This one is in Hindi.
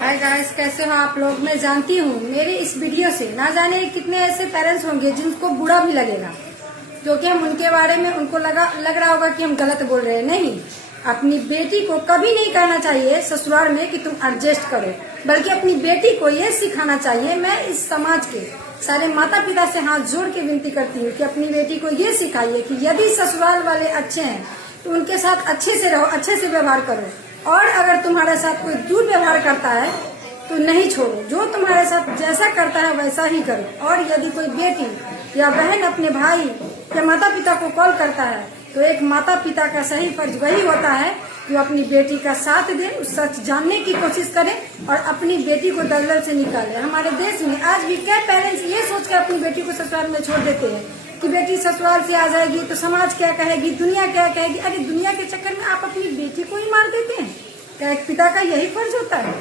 हाय गाइस, कैसे हो आप लोग। मैं जानती हूँ मेरे इस वीडियो से ना जाने कितने ऐसे पेरेंट्स होंगे जिनको बुरा भी लगेगा, जो कि हम उनके बारे में उनको लग रहा होगा कि हम गलत बोल रहे हैं। नहीं, अपनी बेटी को कभी नहीं कहना चाहिए ससुराल में कि तुम एडजस्ट करो, बल्कि अपनी बेटी को ये सिखाना चाहिए। मैं इस समाज के सारे माता पिता से हाथ जोड़ के विनती करती हूँ कि अपनी बेटी को ये सिखाइए कि यदि ससुराल वाले अच्छे हैं तो उनके साथ अच्छे से रहो, अच्छे से व्यवहार करो, और अगर तुम्हारे साथ कोई दुर्व्यवहार करता है तो नहीं छोड़ो। जो तुम्हारे साथ जैसा करता है वैसा ही करो। और यदि कोई बेटी या बहन अपने भाई या माता पिता को कॉल करता है तो एक माता पिता का सही फर्ज वही होता है कि वो अपनी बेटी का साथ दे, उस सच जानने की कोशिश करे और अपनी बेटी को दलदल से निकाले। हमारे देश में आज भी कई पेरेंट्स ये सोचकर अपनी बेटी को ससुराल में छोड़ देते हैं कि बेटी ससुराल से आ जाएगी तो समाज क्या कहेगी, दुनिया क्या कहेगी। अरे दुनिया के चक्कर में आप अपनी बेटी को ही मार देते हैं। क्या एक पिता का यही फर्ज होता है?